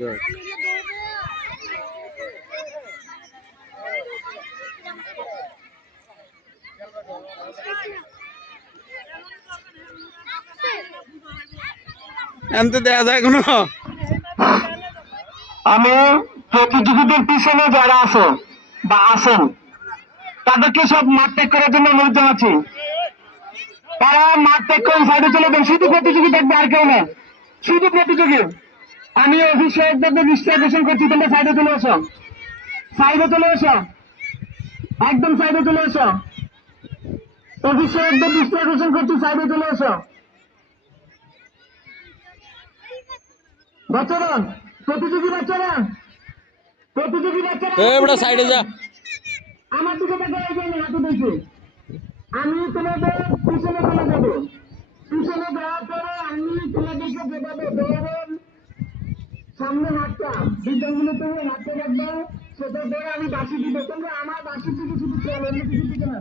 Good. এমন তো দেখা যায় কোনো আমি প্রতিযোগীদের পিছনে যারা আছে বা আছেন তাদেরকে সব মাঠ ত্যাগ করার জন্য অনুরোধ জানাচ্ছি। তারা মাঠ ত্যাগ করে সাইডে চলে যান, শুধু প্রতিযোগী দেখবে আর কেউ না, শুধু প্রতিযোগী। আমি অভিষেকদের দৃষ্টি আকর্ষণ করছি, তোমরা সাইডে চলে এসো, সাইডে চলে এসো, একদম সাইডে চলে এসো। অভিষেকদের দৃষ্টি আকর্ষণ করছি, সাইডে চলে এসো। বাচ্চারা, প্রতিযোগী বাচ্চারা, প্রতিযোগী বাচ্চারা বড় সাইডে যা। আমার দিকে দেখো, এই যে আমি হাতে দিয়েছি, আমি তোমাদের পিছনে চলে যাবো। পিছনে যাওয়ার পরে আমি তোমাদেরকে যেভাবে দৌড়ের সামনে হাতটা বিদ্যাগুলো তুমি হাতে রাখবে, সেটা ধরে আমি বাসি দিব। তোমরা আমার বাসি থেকে শুধু চলো, অন্য কিছু দিকে না।